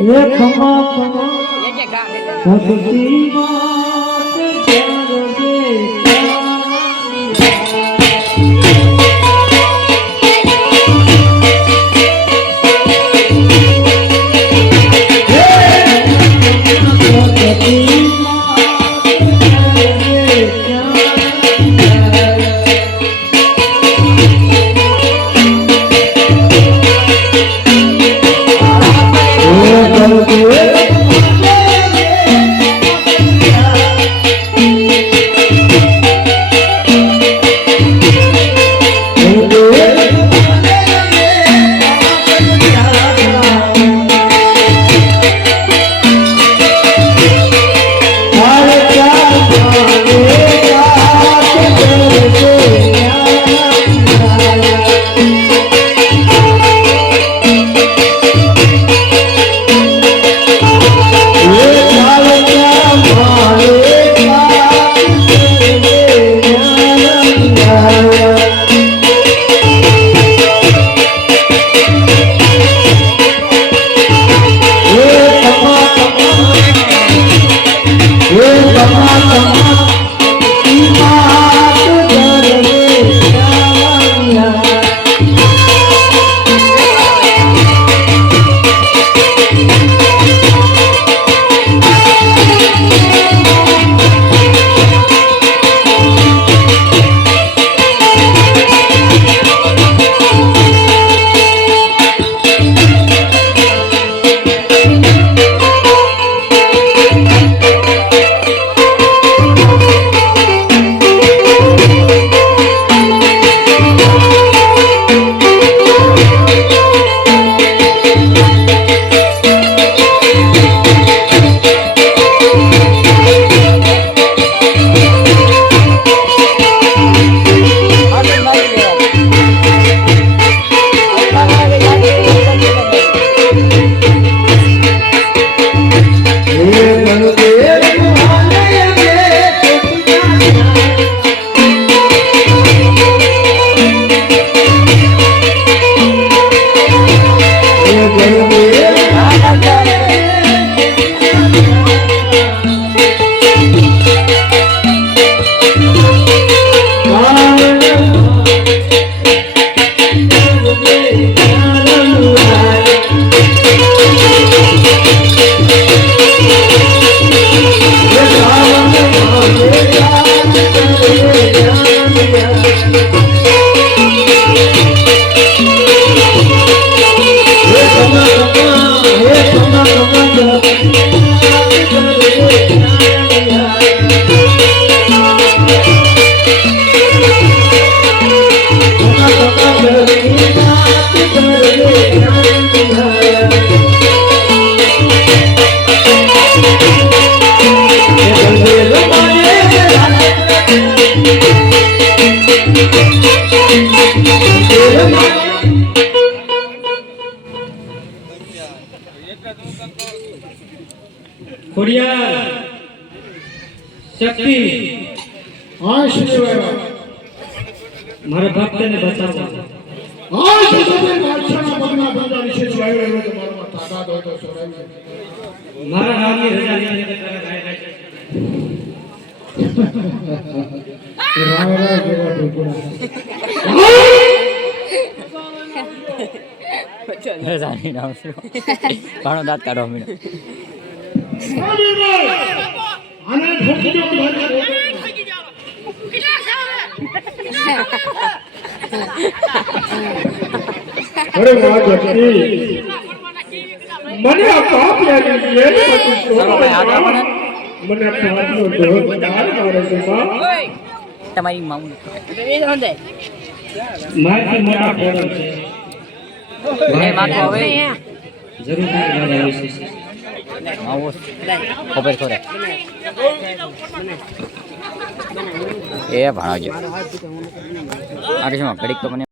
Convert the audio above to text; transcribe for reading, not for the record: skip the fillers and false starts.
ये खमा खमा भक्ति मात प्यार दे शक्ति हाँ शिवदेवा मारे भक्त ने बचावा हाँ शिवदेव बादशाह ना बगना बंदा निशे चुराई रहे तो मारो मत ताका दो तो सोराई मारा नाम की रजा नहीं है तेरा गाय राम राय देवा ढोकुरा रजा नहीं नाम से पानो दांत काढो मीनो आने ढोकी जो भाई अरे मां जगती मने आ पाप लागे ये चलो भाई आगे अपन મને પાપનો ઢોર ડાળ મારે છે બા તમારી માઉ મારથી મોટા ફોરમ છે એ માથો હવે જરૂર નહીં આવે છે માઉ ખબર ખરે એ ભાણો જો આગે છે ઘડીક તો મને